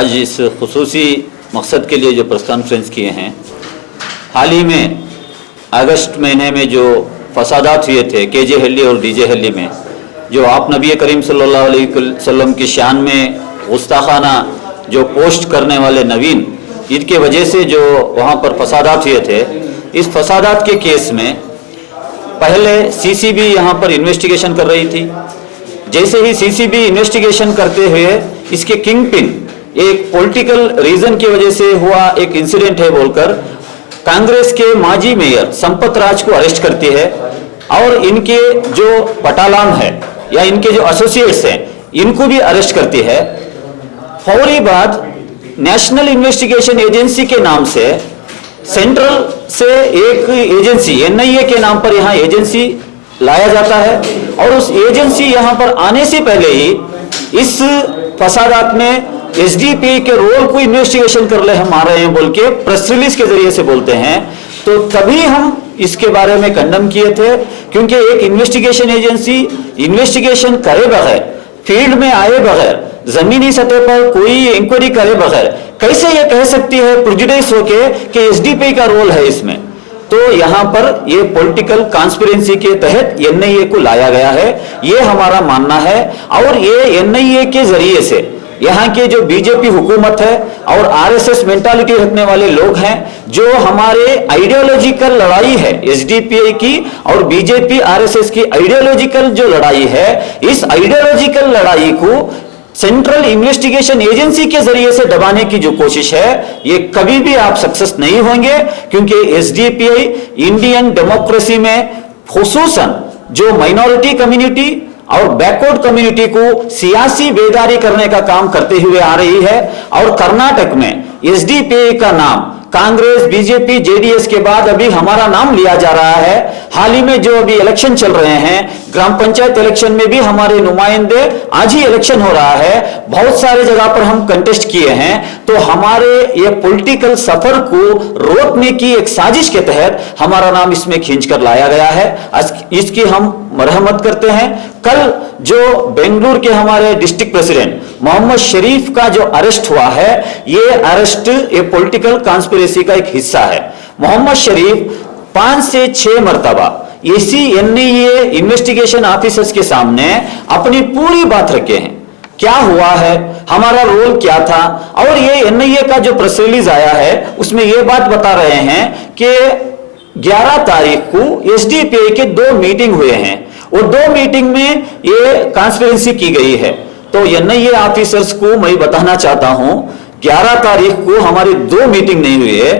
आज इस खुसूसी मकसद के लिए जो प्रेस कॉन्फ्रेंस किए हैं, हाल ही में अगस्त महीने में जो फसादात हुए थे केजे हल्ली और डीजे हल्ली में, जो आप नबी करीम सल्लल्लाहु अलैहि वसल्लम की शान में गुस्ताखाना जो पोस्ट करने वाले नवीन, इनके वजह से जो वहाँ पर फसादात हुए थे, इस फसादात के केस में पहले सीसीबी यहाँ पर इन्वेस्टिगेशन कर रही थी। जैसे ही सीसीबी इन्वेस्टिगेशन करते हुए इसके किंग पिन एक पॉलिटिकल रीजन की वजह से हुआ एक इंसिडेंट है बोलकर कांग्रेस के माजी मेयर संपत राज को अरेस्ट करती है और इनके जो पटालाम है या इनके जो एसोसिएट्स हैं इनको भी अरेस्ट करती है। फौरी बाद नेशनल इन्वेस्टिगेशन एजेंसी के नाम से सेंट्रल से एक एजेंसी एनआईए के नाम पर यहाँ एजेंसी लाया जाता है और उस एजेंसी यहाँ पर आने से पहले ही इस फसादात में एसडीपी के रोल को इन्वेस्टिगेशन कर ले हम आ रहे हैं बोल के प्रेस रिलीज के जरिए से बोलते हैं। तो तभी हम इसके बारे में कंडम किए थे, क्योंकि एक इन्वेस्टिगेशन एजेंसी इन्वेस्टिगेशन करे बगैर, फील्ड में आए बगैर, जमीनी सतह पर कोई इंक्वायरी करे बगैर कैसे ये कह सकती है प्रेजुडिस होके कि एसडीपी का रोल है इसमें। तो यहाँ पर ये पॉलिटिकल कॉन्स्पिरेंसी के तहत एनआईए को लाया गया है, ये हमारा मानना है। और ये एनआईए के जरिए से यहाँ के जो बीजेपी हुकूमत है और आरएसएस मेंटालिटी रखने वाले लोग हैं, जो हमारे आइडियोलॉजिकल लड़ाई है एसडीपी की और बीजेपी आरएसएस की आइडियोलॉजिकल जो लड़ाई है, इस आइडियोलॉजिकल लड़ाई को सेंट्रल इन्वेस्टिगेशन एजेंसी के जरिए से दबाने की जो कोशिश है, ये कभी भी आप सक्सेस नहीं होंगे, क्योंकि एसडीपीआई इंडियन डेमोक्रेसी में खुसूसन जो माइनॉरिटी कम्युनिटी और बैकवर्ड कम्युनिटी को सियासी बेदारी करने का काम करते हुए आ रही है। और कर्नाटक में एसडीपीआई का नाम कांग्रेस, बीजेपी, जेडीएस के बाद अभी हमारा नाम लिया जा रहा है। हाल ही में जो अभी इलेक्शन चल रहे हैं, ग्राम पंचायत इलेक्शन में भी हमारे नुमाइंदे, आज ही इलेक्शन हो रहा है, बहुत सारे जगह पर हम कंटेस्ट किए हैं। तो हमारे ये पॉलिटिकल सफर को रोकने की एक साजिश के तहत हमारा नाम इसमें खींचकर लाया गया है। इसकी हम मरहमत करते हैं। कल जो बेंगलुरु के हमारे डिस्ट्रिक्ट प्रेसिडेंट मोहम्मद शरीफ का जो अरेस्ट हुआ है, ये अरेस्ट ये पॉलिटिकल कॉन्स्पिरेसी का एक हिस्सा है। मोहम्मद शरीफ 5 से 6 मरतबा इसी एनआईए इन्वेस्टिगेशन ऑफिसर्स के सामने अपनी पूरी बात रखे हैं, क्या हुआ है, हमारा रोल क्या था। और ये एनआईए का जो प्रेस रिलीज आया है उसमें ये बात बता रहे हैं कि 11 तारीख को एसडीपीआई के 2 मीटिंग हुए हैं और 2 मीटिंग में ये कॉन्स्पिरेंसी की गई है। तो एनआईए ऑफिसर्स को मैं बताना चाहता हूं, 11 तारीख को हमारी 2 मीटिंग नहीं हुई है।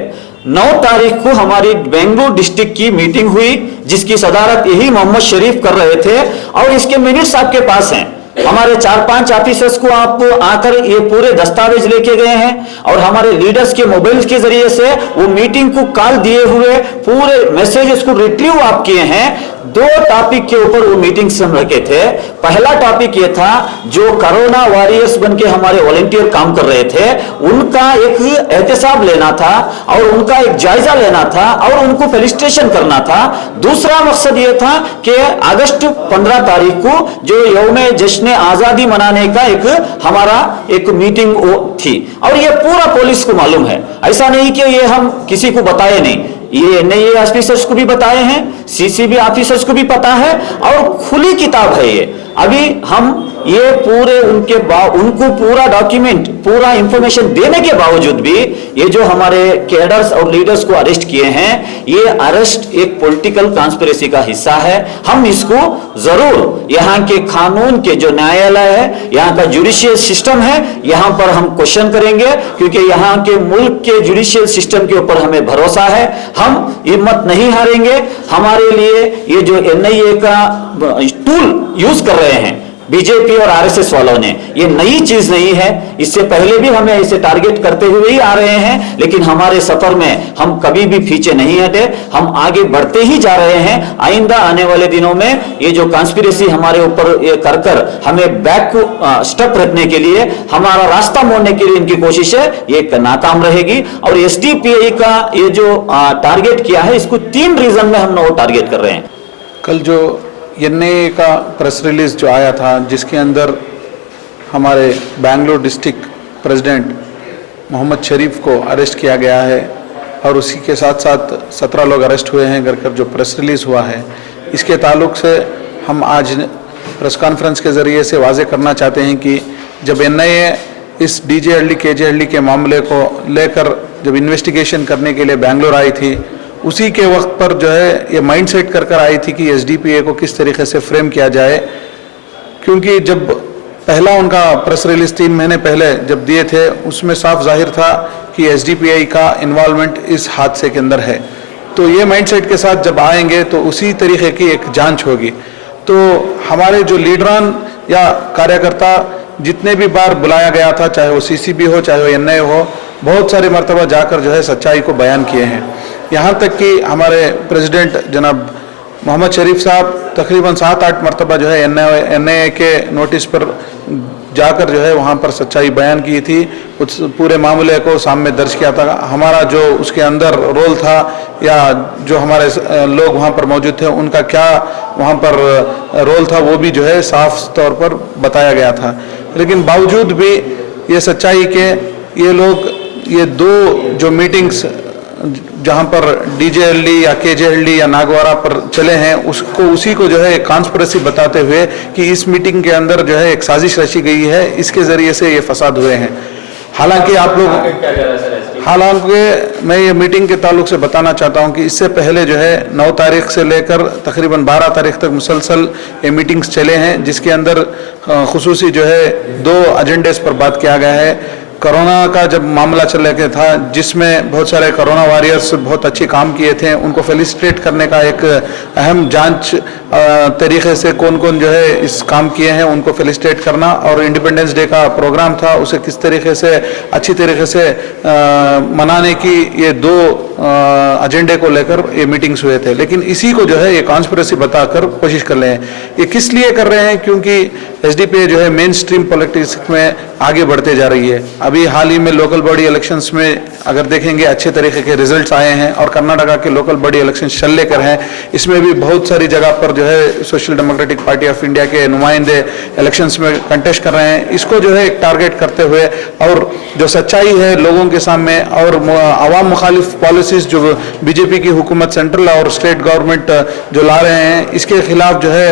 9 तारीख को हमारी बेंगलुरु डिस्ट्रिक्ट की मीटिंग हुई, जिसकी सदारत यही मोहम्मद शरीफ कर रहे थे और इसके मिनट्स आपके पास हैं। हमारे 4-5 ऑफिसर्स को आप आकर ये पूरे दस्तावेज लेके गए हैं और हमारे लीडर्स के मोबाइल के जरिए से वो मीटिंग को कॉल दिए हुए पूरे मैसेजेस को रिट्रीव आप किए हैं। 2 टॉपिक के ऊपर वो मीटिंग्स हम रखे थे। पहला टॉपिक ये था, जो कोरोना वॉरियर्स बनके हमारे वॉलंटियर काम कर रहे थे, उनका एक एहतसाब लेना था और उनका एक जायजा लेना था और उनको फेलिसिटेशन करना था। दूसरा मकसद ये था कि अगस्त 15 तारीख को जो यौम जश्न आजादी मनाने का एक हमारा एक मीटिंग थी और ये पूरा पुलिस को मालूम है। ऐसा नहीं कि ये हम किसी को बताए नहीं, ये एनआईए ऑफिसर्स को भी बताए हैं, सीसीबी ऑफिसर्स को भी पता है और खुली किताब है ये। अभी हम ये पूरे उनको पूरा डॉक्यूमेंट, पूरा इंफॉर्मेशन देने के बावजूद भी ये जो हमारे कैडर्स और लीडर्स को अरेस्ट किए हैं, ये अरेस्ट एक पॉलिटिकल कॉन्स्पिरेसी का हिस्सा है। हम इसको जरूर यहाँ के कानून के जो न्यायालय है, यहाँ का जुडिशियल सिस्टम है, यहाँ पर हम क्वेश्चन करेंगे, क्योंकि यहाँ के मुल्क के जुडिशियल सिस्टम के ऊपर हमें भरोसा है। हम हिम्मत नहीं हारेंगे। हमारे लिए ये जो एनआईए का टूल यूज कर रहे हैं बीजेपी और आरएसएस वालों ने, ये नई चीज नहीं है। इससे पहले भी हमें इसे टारगेट करते हुए ही आ रहे हैं, लेकिन हमारे सफर में हम कभी भी पीछे नहीं हटे, हम आगे बढ़ते ही जा रहे हैं। आइंदा आने वाले दिनों में ये जो कॉन्स्पिरेसी हमारे ऊपर कर हमें बैक स्टेप रखने के लिए, हमारा रास्ता मोड़ने के लिए इनकी कोशिश है, ये नाकाम रहेगी। और एसडीपीआई का ये जो टारगेट किया है, इसको 3 रीजन में हम वो टारगेट कर रहे हैं। कल जो एनआईए का प्रेस रिलीज जो आया था, जिसके अंदर हमारे बेंगलुरु डिस्ट्रिक्ट प्रेसिडेंट मोहम्मद शरीफ को अरेस्ट किया गया है और उसी के साथ साथ 17 लोग अरेस्ट हुए हैं कर जो प्रेस रिलीज़ हुआ है, इसके ताल्लुक से हम आज प्रेस कॉन्फ्रेंस के ज़रिए से वाज़े करना चाहते हैं कि जब NIA इस DJHD KJHD के मामले को लेकर जब इन्वेस्टिगेशन करने के लिए बेंगलोर आई थी, उसी के वक्त पर जो है ये माइंड सेट कर आई थी कि SDPA को किस तरीके से फ्रेम किया जाए, क्योंकि जब पहला उनका प्रेस रिलीज 3 महीने पहले जब दिए थे उसमें साफ जाहिर था कि SDPI का इन्वॉल्वमेंट इस हादसे के अंदर है। तो ये माइंडसेट के साथ जब आएंगे तो उसी तरीके की एक जांच होगी। तो हमारे जो लीडरान या कार्यकर्ता जितने भी बार बुलाया गया था, चाहे वो CCB हो चाहे वो NIA हो, बहुत सारे मरतबा जाकर जो है सच्चाई को बयान किए हैं। यहाँ तक कि हमारे प्रेसिडेंट जनाब मोहम्मद शरीफ साहब तकरीबन 7-8 मरतबा जो है NIA के नोटिस पर जाकर जो है वहाँ पर सच्चाई बयान की थी, उस पूरे मामले को सामने दर्ज किया था। हमारा जो उसके अंदर रोल था या जो हमारे लोग वहाँ पर मौजूद थे उनका क्या वहाँ पर रोल था वो भी जो है साफ तौर पर बताया गया था। लेकिन बावजूद भी ये सच्चाई के ये लोग ये 2 जो मीटिंग्स जहाँ पर DJHD या KJHD या नागवारा पर चले हैं उसी को जो है एक कॉन्स्पिरेसी बताते हुए कि इस मीटिंग के अंदर जो है एक साजिश रची गई है, इसके ज़रिए से ये फसाद हुए हैं। हालांकि मैं ये मीटिंग के ताल्लुक से बताना चाहता हूँ कि इससे पहले जो है 9 तारीख से लेकर तकरीबन 12 तारीख तक मुसलसल ये मीटिंग्स चले हैं, जिसके अंदर खुसूसी जो है 2 एजेंडेस पर बात किया गया है। कोरोना का जब मामला चल रहा था, जिसमें बहुत सारे कोरोना वॉरियर्स बहुत अच्छे काम किए थे, उनको फेलिसिटेट करने का एक अहम जांच तरीके से कौन कौन जो है इस काम किए हैं उनको फेलिसिटेट करना, और इंडिपेंडेंस डे का प्रोग्राम था उसे किस तरीके से अच्छी तरीके से मनाने की, ये 2 एजेंडे को लेकर ये मीटिंग्स हुए थे। लेकिन इसी को जो है ये कॉन्स्पिरेसी बताकर कोशिश कर रहे हैं। ये किस लिए कर रहे हैं? क्योंकि SDPA जो है मेन स्ट्रीम पॉलिटिक्स में आगे बढ़ते जा रही है। अभी हाल ही में लोकल बॉडी इलेक्शंस में अगर देखेंगे अच्छे तरीके के रिजल्ट्स आए हैं, और कर्नाटका के लोकल बॉडी इलेक्शंस चल लेकर हैं, इसमें भी बहुत सारी जगह पर जो है social democratic party of India के नुमाइंदे इलेक्शंस में कंटेस्ट कर रहे हैं। इसको जो है एक टारगेट करते हुए और जो सच्चाई है लोगों के सामने और अवाम मुखालिफ पॉलिसीज जो BJP की हुकूमत सेंट्रल और स्टेट गवर्नमेंट जो ला रहे हैं, इसके खिलाफ जो है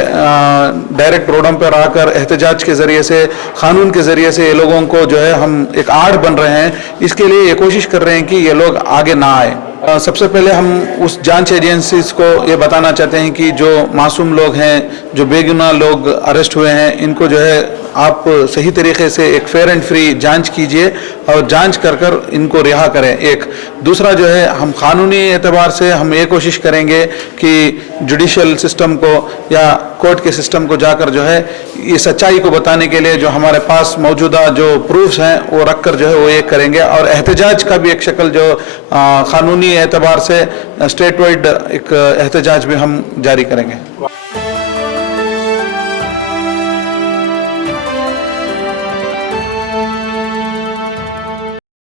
डायरेक्ट रोडों पर आकर एहतजाज के जरिए से, कानून के जरिए से ये लोगों को जो है हम एक आड़ बन रहे हैं। इसके लिए ये कोशिश कर रहे हैं कि ये लोग आगे ना आए। सबसे पहले हम उस जांच एजेंसीज को ये बताना चाहते हैं कि जो मासूम लोग हैं, जो बेगुनाह लोग अरेस्ट हुए हैं, इनको जो है आप सही तरीके से एक फेयर एंड फ्री जांच कीजिए और जांच कर कर इनको रिहा करें। एक दूसरा जो है हम कानूनी एतबार से हम ये कोशिश करेंगे कि जुडिशल सिस्टम को या कोर्ट के सिस्टम को जाकर जो है ये सच्चाई को बताने के लिए जो हमारे पास मौजूदा जो प्रूफ्स हैं वो रख कर जो है वो ये करेंगे, और एहतजाज का भी एक शक्ल जो कानूनी एतबार से स्टेट वाइड एक एहतजाज भी हम जारी करेंगे।